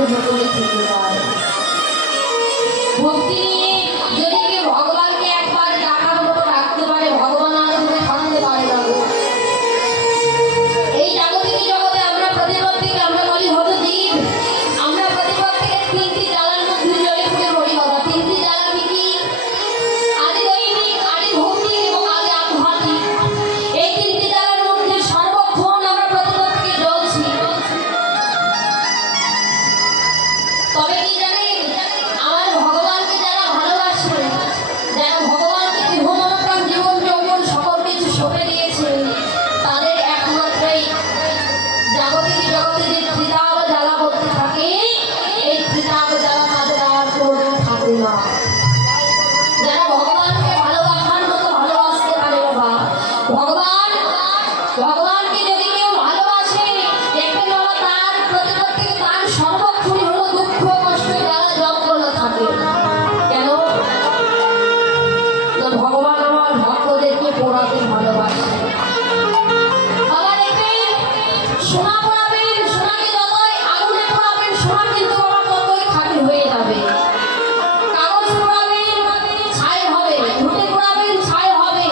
চির ভক্তি থেকে যায়। ভক্তি নিয়ে যদি কেউ ভগবানকে একবার ডাকার মতো ডাকতে পারে, ভগবান আনন্দে থাকতে পারে না। এই জাগতিক জগতে আমরা প্রতিপদ থেকে আমরা বলি হতো জীব, আমরা প্রতিপদ থেকে তিনটি জ্বালার মধ্যে জড়িয়ে পড়ে বলি বাবা। তিনটি জ্বালা কি? আদি দৈনিক, আদি ভৌতিক এবং আদি আধ্যাত্মিক। এই তিনটি জ্বালার মধ্যে সর্বক্ষণ আমরা প্রতিপদ থেকে জ্বলছি। তবে কি জানেন, আমার ভগবানকে যারা ভালোবাসে, যারা ভগবানকে দেহমনপ্রাণ জীবন যৌবন সকল কিছু সঁপে দিয়েছে, তাদের একমাত্রই জাগতিক জগতে যে ত্রিতাব জ্বালা করতে থাকে, এই ত্রিতাব জ্বালা তাদের আর কোনো থাকে না। যারা ভগবানকে ভালোবাসার মতো ভালোবাসতে পারে বাবা, ভগবানকে যদি কেউ ভালোবাসে, দেখবেন বাবা তার প্রতিপদ থেকে তার সর্বক্ষণই হলো দুঃখ কষ্ট জ্বালা যন্ত্রণা থাকে। কেন? ভগবান আমার ভক্তদেরকে পোড়াতে ভালোবাসে। বাবা দেখবেন, সোনা পোড়াবেন, সোনাকে যতই আগুনে পোড়াবেন, সোনা কিন্তু বাবা ততই খাঁটি হয়ে যাবে। কাগজ পোড়াবেন, ছাই হবে। ধুতে পোড়াবেন, ছাই হবে।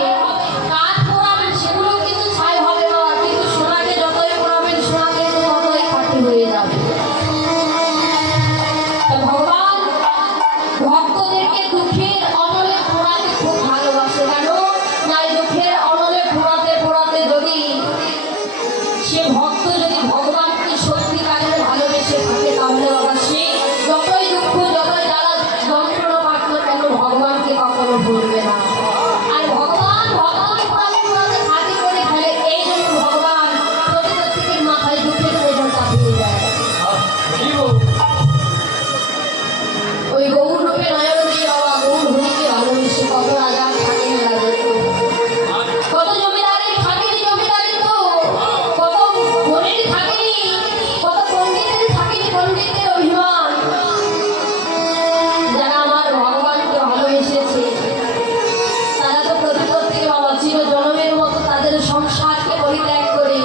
কাঠ পোড়াবেন, সেগুলো কিন্তু ছাই হবে বাবা। কিন্তু সোনাকে যতই পোড়াবেন, সোনা কিন্তু ততই খাঁটি হয়ে যাবে। ভগবান ভক্তদেরকে দুঃখের অনলে পোড়াতে খুব ভালোবাসে। কেন? না এই দুঃখের অনলে পোড়াতে পোড়াতে যদি সে ভক্ত যদি ভগবানকে সত্যিকারের ভালোবেসে থাকে, তাহলে বাবা সে যতই দুঃখ যতই জ্বালা যন্ত্রণা পাক না কেন, ভগবানকে কখনো ভুলবে না। আর ভগবান পোড়াতে পোড়াতে খাঁটি করে ফেলে। এই জন্য ভগবান প্রতিপদ থেকে মাথায় দুঃখের বোঝাটা দিয়ে দেয়। ওই গৌর রূপে নয়ন দিয়ে বাবা গৌর হরিকে ভালোবেসে কত রাজা থাকেন রাজত্ব, কত জমিদারের থাকেনি জমিদারিত্ব, কত গণের থাকেনি, কত পণ্ডিতের থাকেনি পণ্ডিতের অভিমান। যারা আমার ভগবানকে ভালোবেসেছে, তারা তো প্রতিপদ থেকে বাবা চির জনমের মতো তাদের সংসারকে পরিত্যাগ করে,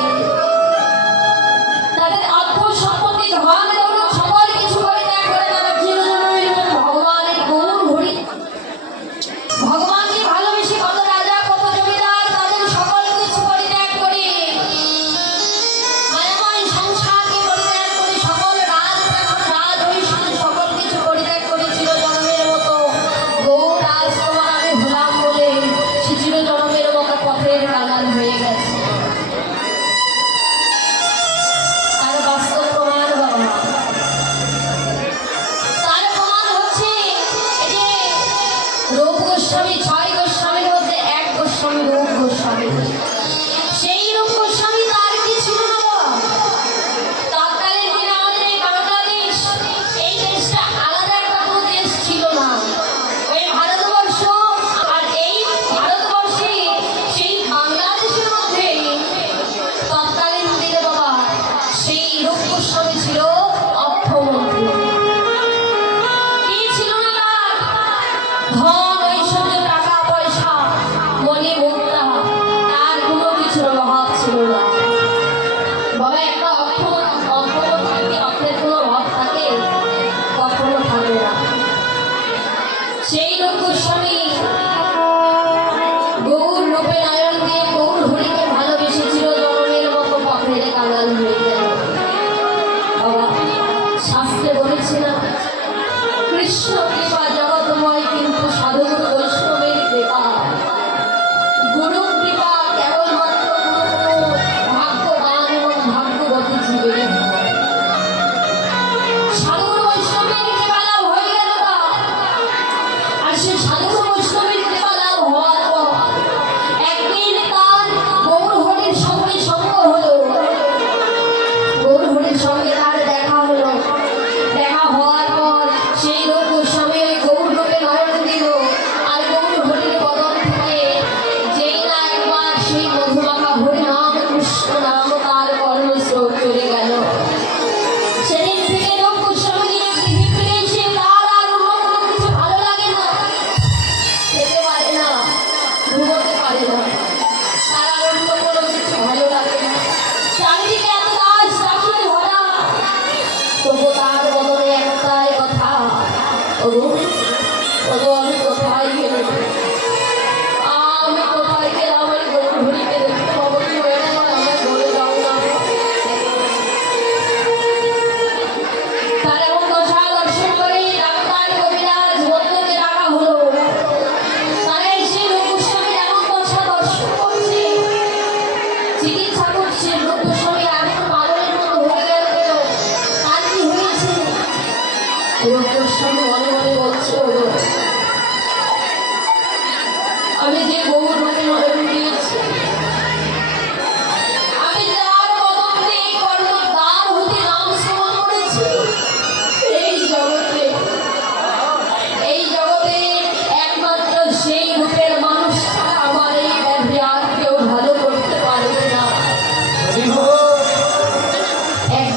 তাদের অর্থ সম্পত্তি ধন দৌলত সকল কিছু পরিত্যাগ করে তারা চির জনমের মতো ভগবানের গৌর হরি ভগবানকে ভালোবেসে কত রাজা কত জমিদার তাদের সকল কিছু পরিত্যাগ করে, মায়াময় সংসারকে পরিত্যাগ করে, সকল রাজ রাজ ঐশ্বর্য সকল কিছু পরিত্যাগ করে চির জনমের মতো গৌর রাজ তোমার আমি হলাম বলে সে চির জনমের মতো পথের কাঙাল হয়ে গেছে। তার বাস্তব প্রমাণ বাবা, তার প্রমাণ হচ্ছে এই যে রূপ গোস্বামী, 6 গোস্বামীর মধ্যে এক গোস্বামী রূপ গোস্বামী। সেই রূপ গোস্বামী তার কি ছিল না বাবা? তৎকালীন দিনে আমাদের এই বাংলাদেশ, এই দেশটা আলাদা একটা কোনো দেশ ছিল না। এই ভারতবর্ষ আর এই ভারতবর্ষে সেই বাংলাদেশের মধ্যে তৎকালীন দিনে বাবা সেই রূপ গোস্বামী ছিল অর্থমন্ত্রী। কি ছিল না তার? ধন ঐশ্বর্য টাকা পয়সা মণি মুক্তা তার কোনো কিছুর অভাব ছিল না বাবা। একটা অর্থমন্ত্রী অর্থের কোনো অভাব থাকে? কখনো থাকে না। সেই রূপ গোস্বামী গৌর রূপে নয়ন দিয়ে গৌর হরিকে ভালোবেসেছিল, জনমের মতো পথের কাঙাল হয়ে গেল বাবা। শাস্ত্রে বলেছে না, কৃষ্ণ কৃপা জগৎময় কিন্তু সাধুগুরু বৈষ্ণবের কৃপা, গুরু কৃপা কেবলমাত্র কোনো ভাগ্যবান এবং ভাগ্যবতী জীবের হয়। সাধুগুরু বৈষ্ণবের কৃপা লাভ হয়ে গেল না, আর সে সাধুগুরু বৈষ্ণবের কৃপা লাভ হওয়ার পর একদিন তার গৌর হরির সঙ্গে সঙ্গ হলো, গৌর হরির সঙ্গে তার দেখা হলো। দেখা হওয়ার পর সেই রূপ গোস্বামী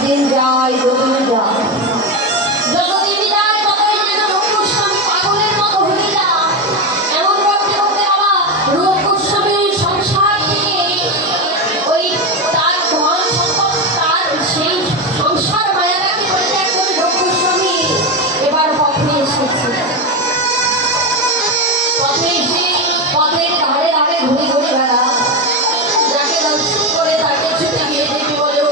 দিন যায় যতদিন যায় যতদিন যায় ততই যেন রূপ গোস্বামী পাগলের মতো হয়ে যায়। এমন করতে করতে বাবা রূপ গোস্বামীর সংসার থেকে ওই তার ধন সম্পদ তার সেই সংসার মায়াটাকে পরিত্যাগ করে রূপ গোস্বামী এবার পথে এসেছে। পথে এসে পথের ধারে ধারে ঘুরে ঘুরে বেড়া, যাকে দর্শন করে তাকে ছুটে গিয়ে দেবী বলে,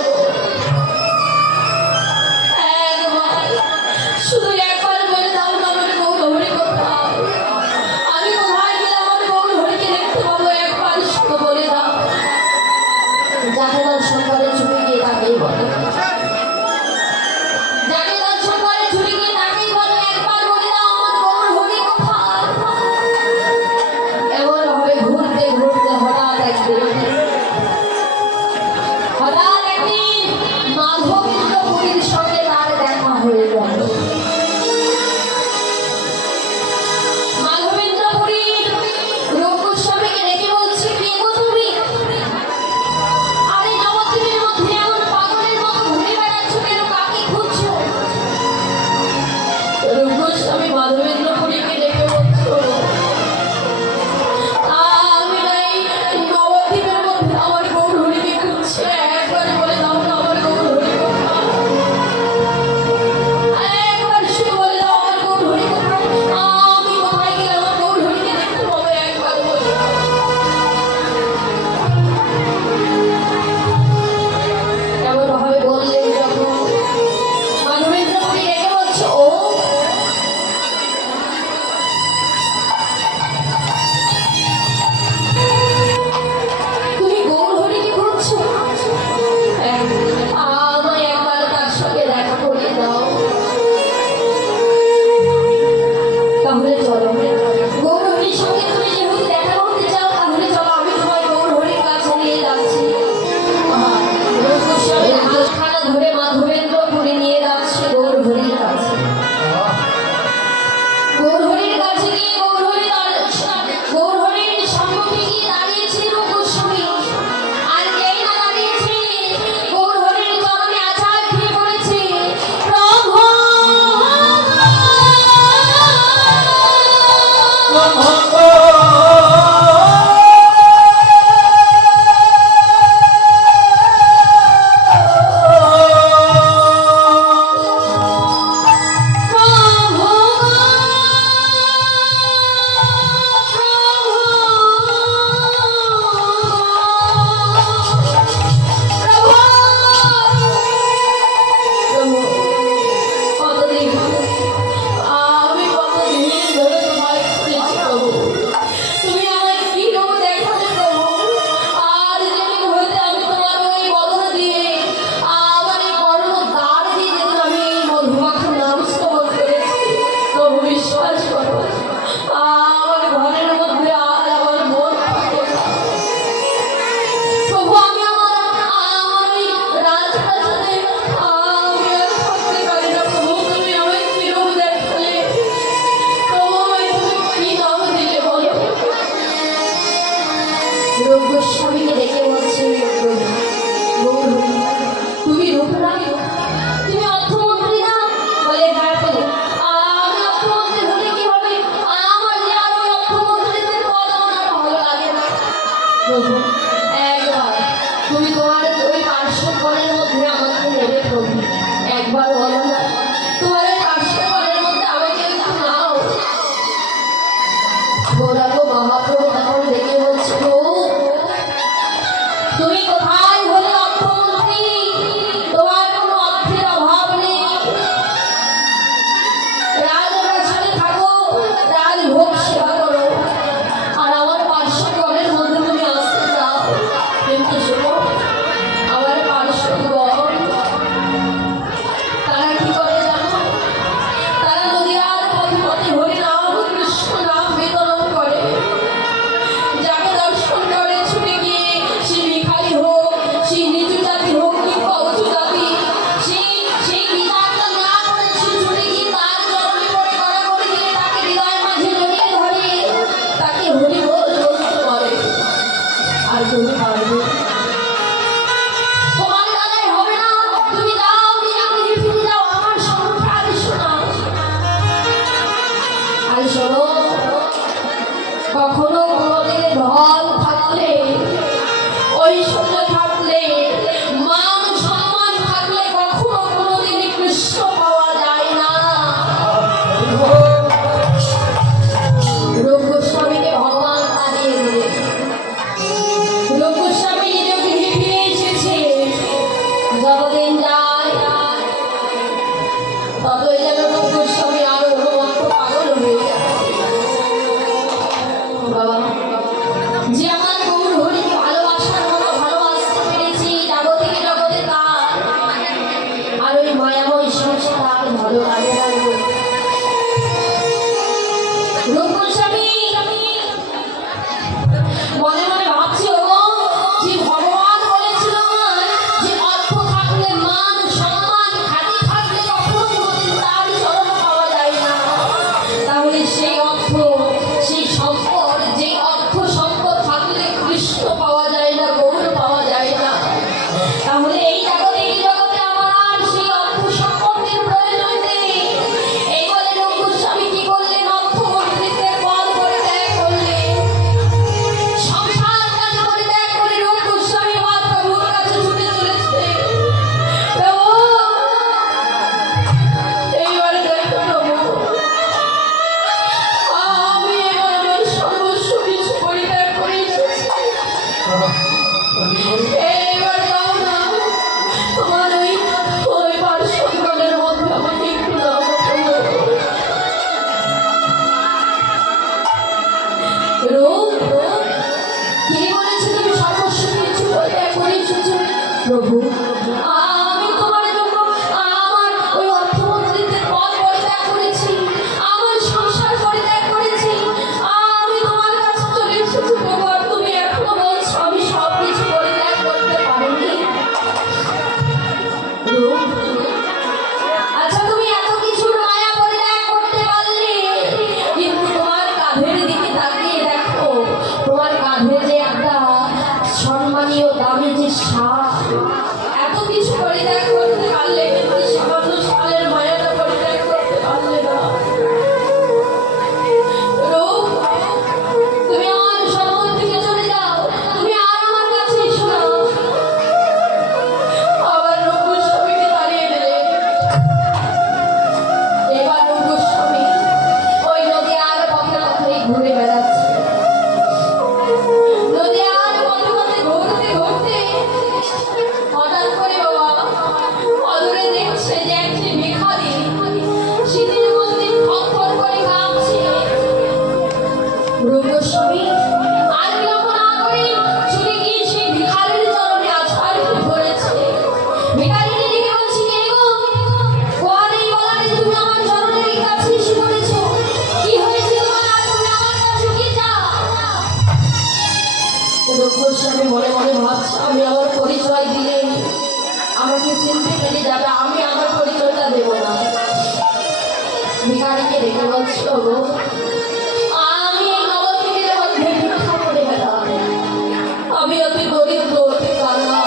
ওই সংসার তাকে ভালো লাগে না গো। রূপ গোস্বামী মনে মনে ভাবছি ওগো, যে ভগবান বলেছিল আমার যে অর্থ থাকলে মান সম্মান খ্যাতি থাকলে কখনো কোনোদিন তার চরণ পাওয়া যায় না, তাহলে সেই অর্থ সেই সম্পদ, যে অর্থ সম্পদ থাকলে কৃষ্ণ পাওয়া যায় না, গৌর পাওয়া যায় না, তাহলে এই জগতে আমার আর সেই অর্থ সম্পদের প্রয়োজন নেই। এই বলে রূপ গোস্বামী কি করলেন? অর্থ মন্ত্রিত্বের পদ পরিত্যাগ করলেন, সংসার কাজ পরিত্যাগ করে রূপ গোস্বামী মহাপ্রভুর কাছে ছুটে চলেছে। প্রভু, এইবারে দেখো প্রভু, আমি এবার আমার সর্বস্ব কিছু পরিত্যাগ করে এসেছি। এইবার দাও না, তোমার ওই পার্শ্বগণের মধ্যে আমাকে একটু দাও না প্রভু। রূপ, কে বলেছে তুমি সর্বস্ব কিছু পরিত্যাগ করে এসেছো? প্রভু, আমি তোমার জন্য আমার ওই অর্থমন্ত্রিত্বের পদ পরিত্যাগ করেছি, আমার সংসার পরিত্যাগ করেছি, আমি তোমার কাছে চলে এসেছি প্রভু, আর তুমি এখনো বলছো আমি সব কিছু পরিত্যাগ করতে পারিনি। রূপ, আচ্ছা তুমি এত কিছুর মায়া পরিত্যাগ করতে পারলে, কিন্তু তোমার কাঁধের দিকে তাকিয়ে দেখো, তোমার কাঁধে যে একটা সম্মানীয় দামি যে শাল, এত কিছু পরিত্যাগ করতে পারলে কিন্তু সামান্য শালের মায়াটা পরিত্যাগ করতে পারলে না। রূপ, তুমি আমার সম্মান থেকে চলে যাও, তুমি আর আমার কাছে এসো না। আবার রূপ গোস্বামীকে তাড়িয়ে দিলেন। এবার রূপ গোস্বামী ওই নদী আর পথে পথে ঘুরে বেড়াচ্ছে। নদী আর পথে পথে ঘুরতে ঘুরতে হঠাৎ করে বাবা অদূরে দেখছে যে একটি ভিখারি শীতের মধ্যে থরথর করে কাঁপছে। রূপ গোস্বামী আর বিলম্ব না করে ছুটে গিয়ে সেই ভিখারির চরণে আছাড় ধরেছে। ভিখারিকে ডেকে বলছি, কে গো? কোয়ারে বলারে তুমি আমার চরণের কাছে এসে পড়েছো, কি হয়েছে তোমার? আর তুমি আমার কাছে কি চাও? রূপ গোস্বামী মনে মনে ভাবছে, আমি আমার পরিচয় দিলে আমাকে চিনতে পেরে যাবে, আমি আমার পরিচয়টা দেব না। ভিখারিকে ডেকে বলছি, ওগো, আমি এই নবদ্বীপের মধ্যে ভিক্ষা করে বেড়াই, আমি অতি দরিদ্র, অতি কান্না,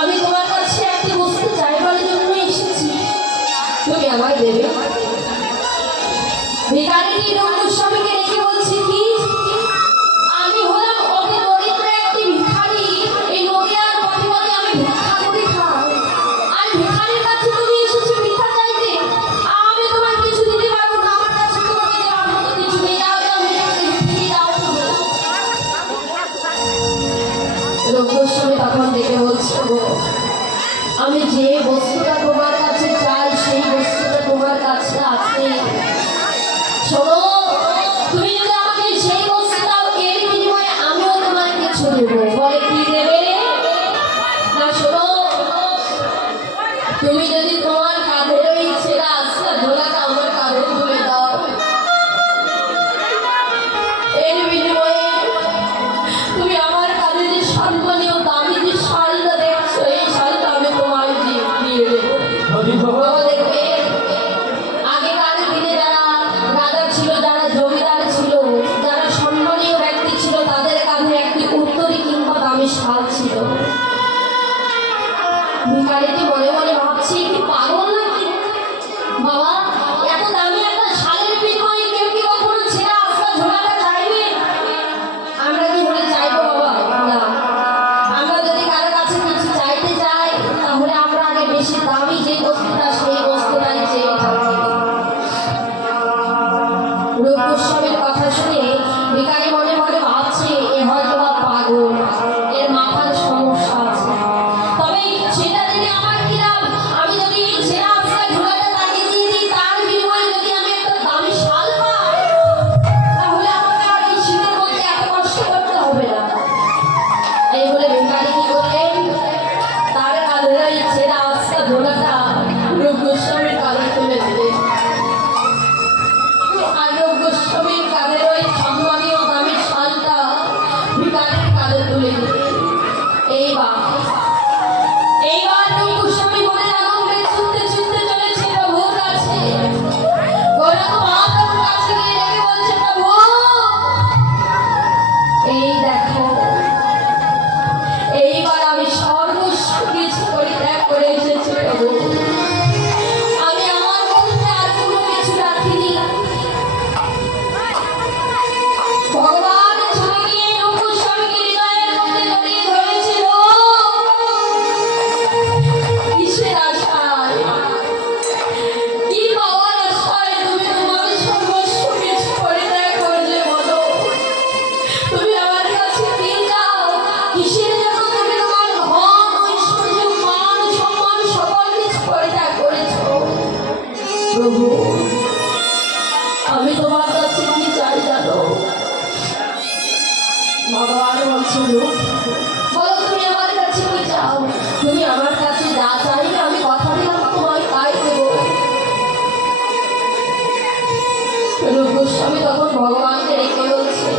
আমি তোমার কাছে একটি বস্তু চাইবার জন্য এসেছি, তুমি আমায় দেবে? ভিখারিনী রূপ গোস্বামীকে ডেকে বলছি, কি? আমি হলাম অতি দরিদ্র একটি ভিখারি, এই নদিয়ার পথে পথে আমি ভিক্ষা করে খাই, আর ভিখারির কাছে তুমি এসেছো ভিক্ষা চাইতে, আমি তোমার কিছু দিতে পারবো না, আমার কাছে তোমাকে দেওয়ার মতো কিছু নেই, যাও যাও ভিখারি ফিরিয়ে দাও তুমি। রূপ গোস্বামী তখন ডেকে বলছে, গো, আমি যে বস্তুটা তোমার কাছে চাই সেই বস্তুটা তোমার কাছে আছে। শোনো, তুমি যদি আমাকে সেই বস্তু দাও, এর বিনিময়ে আমিও তোমার কিছু দেবো। বলে, কি দেবে? না শোনো, তুমি যদি তোমার কাঁধের ওই ছেঁড়া আস্তা ঝোলাটা আমার কাঁধে তুলে দাও, এর বিনিময়ে তুমি আমার কাঁধে যে সম্মানীয় দামি যে শালটা দেখছো, এই শালটা আমি তোমার দিয়ে দেবো। বাবা দেখবে, আগেকার দিনে যারা রাজা ছিল, যারা জমিদার ছিল, যারা সম্মানীয় ব্যক্তি ছিল, তাদের কাঁধে একটি উত্তরী কিংবা দামি শাল ছিল। ভিখারিটি মনে মনে ভাবছি, কি পাগল নাকি বাবা, এত দামি একটা শালের বিনিময়ে কেউ কি কখনো ছেঁড়া আস্তা ঝোলাটা চাইবে? আমরা কি বলে চাইবো বাবা? না, আমরা যদি কারো কাছে কিছু চাইতে চাই, তাহলে আমরা আগে বেশি দামি যে বস্তুটা সেই বস্তুটাই চেয়ে থাকি। রূপ গোস্বামীর কথা শুনে ভিখারি মনে মনে ভাবছে, এ হয়তো বা পাগল, এর মাথার সমস্যা আছে। তবে সেটা জেনে আমার কি লাভ? আমি যদি এই ছেঁড়া আস্তা ঝোলাটা তাকে দিয়ে দিই, তার বিনিময়ে যদি আমি একটা দামি শাল পাই, তাহলে আমাকে আর এই শীতের মধ্যে এত কষ্ট করতে হবে না। এই বলে ভিখারি কি করলেন? তার কাঁধে এই ছেঁড়া আস্তা প্রভু, আমি তোমার কাছে কি চাই জানো? ভগবান বলছিল, বলো তুমি আমার কাছে কি চাও? তুমি আমার কাছে যা চাইবে আমি কথা দিলাম তোমায় তাই দেবো। রূপ গোস্বামী তখন ভগবানকে রেখে বলছে,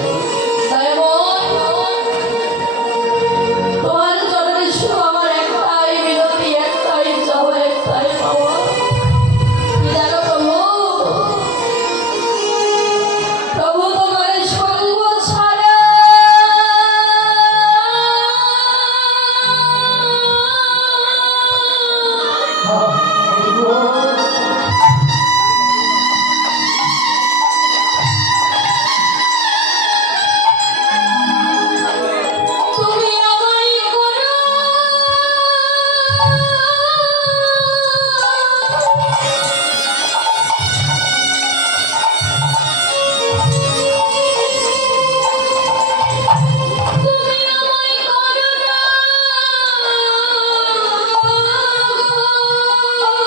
তোমার চরণে শুধু আমার একটাই বিনতি, একটাই চাওয়া, একটাই পাওয়া। কি জানো প্রভু? প্রভু তোমার সঙ্গ ছাড়া তুমি আমায় করো তুমি আমায় করো না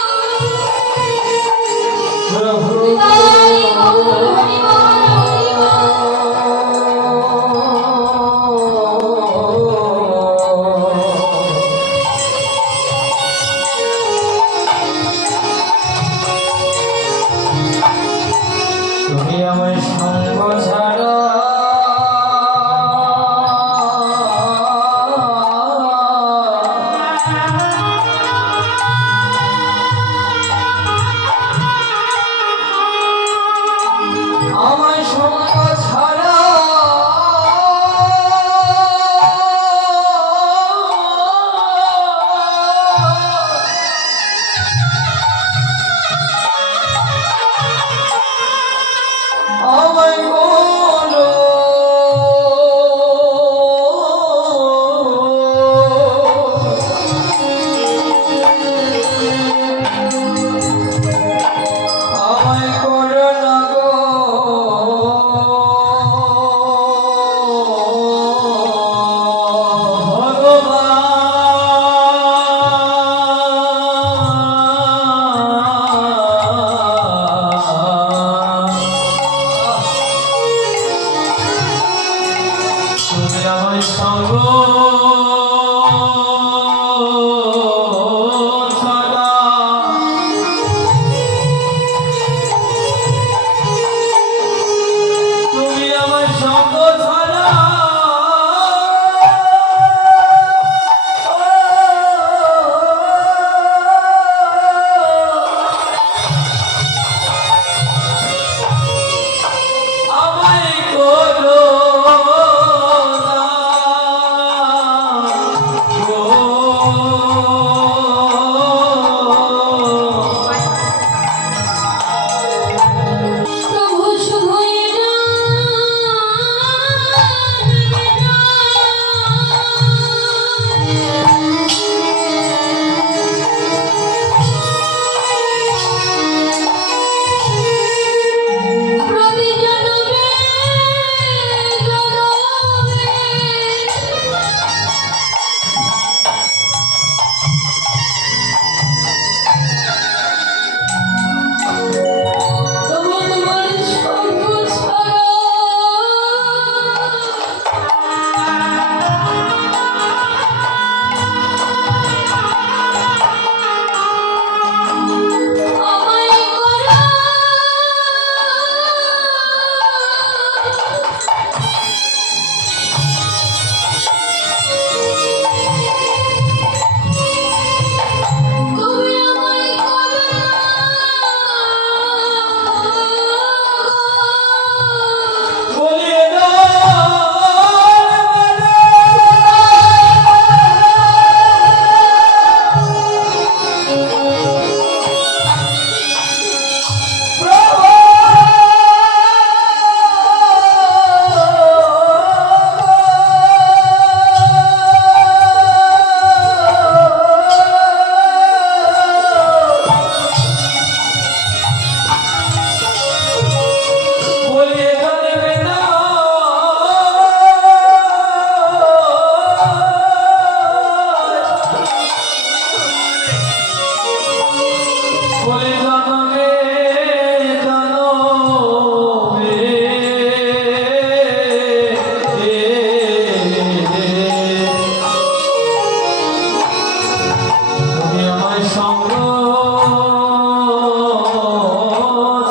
সঙ্গ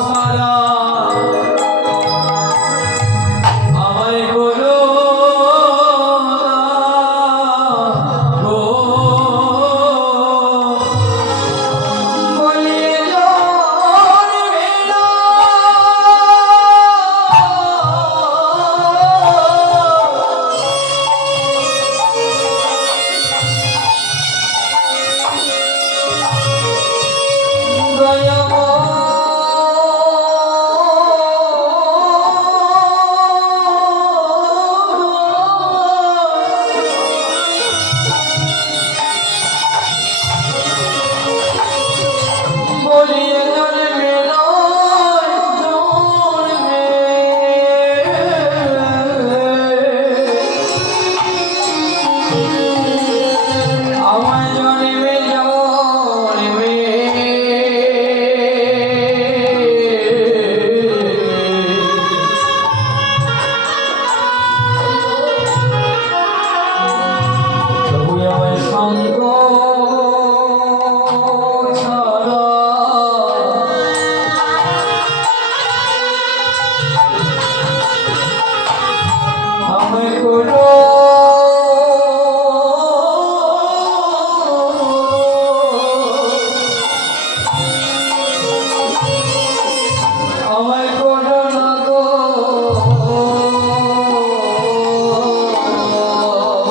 ছাড়া আমায় করো না গো, বলিয়ে জন্মে না।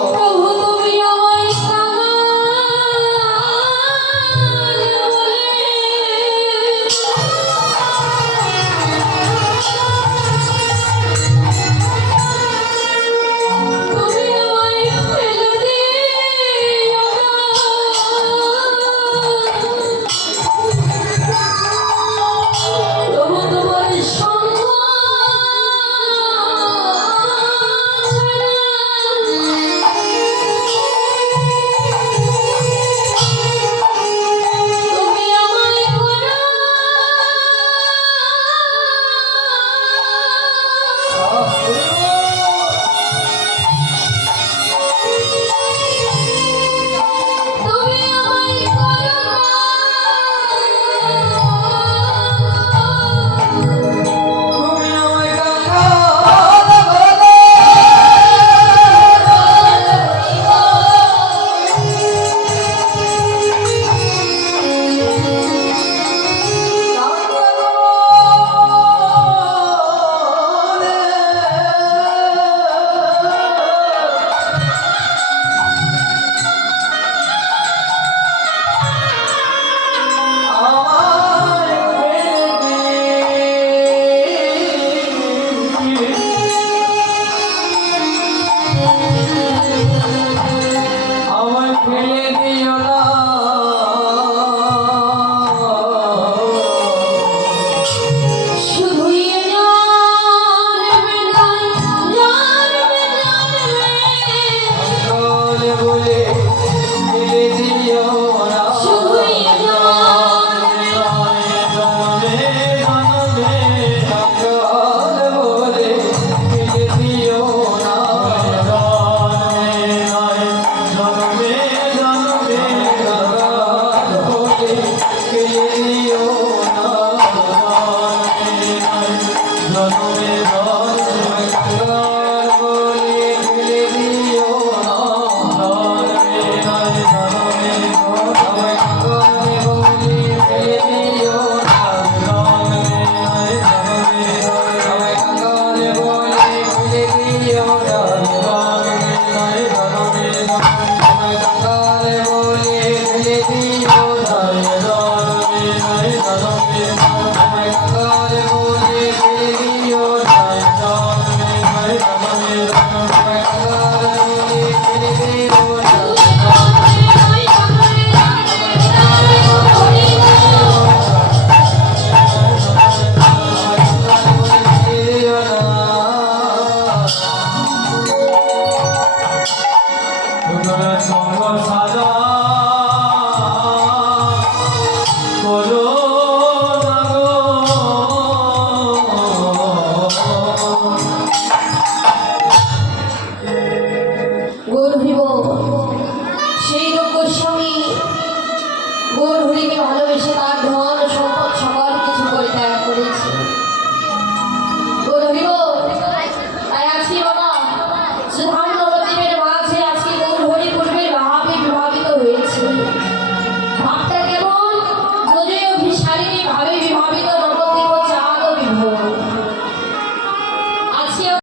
প্রভু তুমি আমায় তুমি আমায় ফেলে দিও না। প্রভু তোমার সঙ্গ তুমি আমায় করো তুমি আমায় করো তুমি আমায় আমায় ফেলে দিও না। শুধুই জানবে না, জানবে, বলে বলে ফেলে দিও না। শুধুই জানবে জনমে জনমে সকাল বলে ফেলে দিও না। জনমে জনমে সকাল বলে ফেলে দিও না। জনমে জনমে সকাল বলে ফেলে দিও না। জনমে জনমে সকাল বলে ফেলে দিও না। গৌর সেই রূপ গোস্বামী গৌর বলেছে